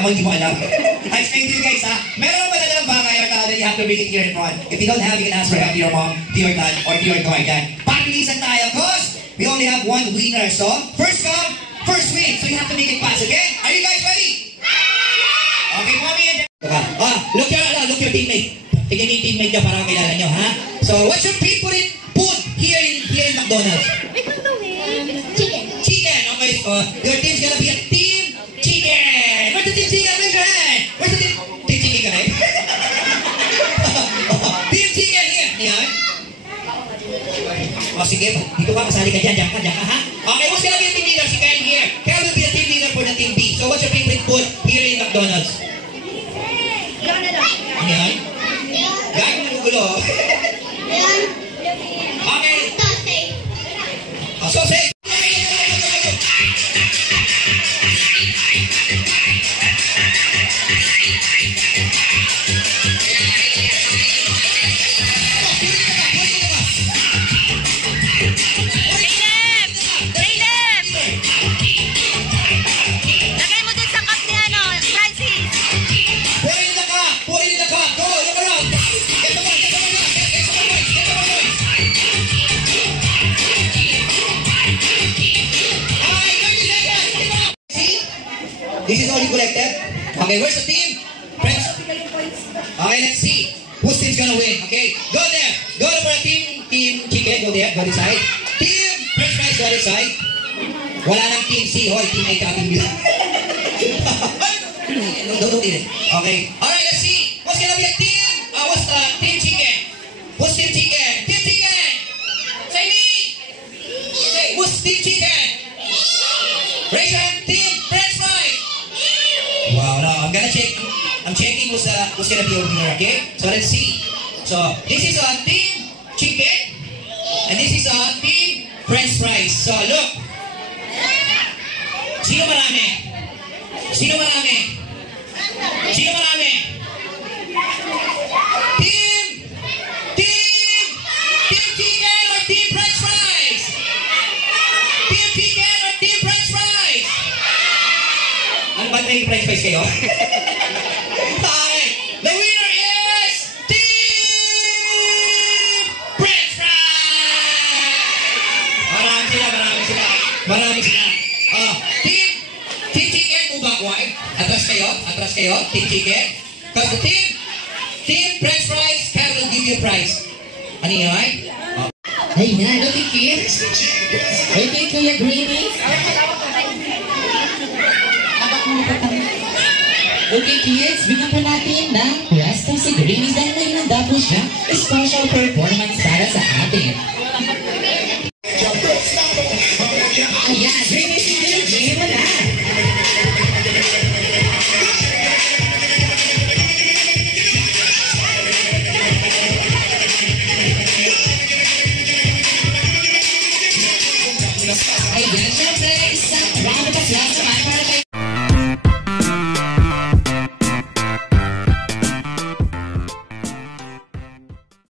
Tama, hindi mo alam. I explain to you guys, ha? Meron naman na ng bagay or that you have to bring it here in front. If you don't have, you can ask for help to your mom, to your dad, or to your guardian. Pabilisan tayo, cause we only have one winner. So, first come, first win. So you have to make it fast, okay? Are you guys ready? Okay, mommy and look your teammate. Tingnan yung teammate niya para kilala nyo, ha? So, what's your favorite food here in McDonald's? Chicken. Chicken. Okay, so your team's gonna be a team chicken. Where's the team chicken? Raise your hand. Where's the team chicken ka rin? Team chicken here. Yan. O sige, dito ka, masali ka dyan, dyan ka, ha? Okay, who's gonna be a team leader? Si Kyle here. Kyle will be a team leader for the team B. So what's your favorite food here in McDonald's? Yan. Yan, magugulo. Okay. So say. This is all you collected. Okay, where's the team? Friends? Okay, let's see. Whose team's gonna win? Okay, go there. Go for a team chicken. Go there. Go this side. Team French fries. Go this side. Wala nang team C. Hoy, team A ka. Team B. Don't eat it. Okay. Alright, let's see. What's gonna be a team? What's the team chicken? Who's team chicken? Team chicken. Say me. Say, who's team chicken? Raise your hand. Team French fries. Wow, no, I'm gonna check. I'm checking who's gonna be over here, okay? So let's see. So this is a team chicken, and this is a team French fries. So look, sino marami? Sino marami? Sino marami? Team chicken or team French fries? Team chicken or team French fries? Ano ba yung French fries kayo? The winner is Team French fries! Marami sila. Team chicken, ubak, why? Atras kayo, team chicken. Because the team French fries, Carol will give you a prize. Ano yun, right? Hey na, look at kids. Hey, Kuya Greenie. Okay kids, bigyan pa natin ng pwesto si Greenie dahil ngayon nandapos siya special performance para sa atin. Ayan, Greenie mo na. Ayan, syempre, isang round of applause naman para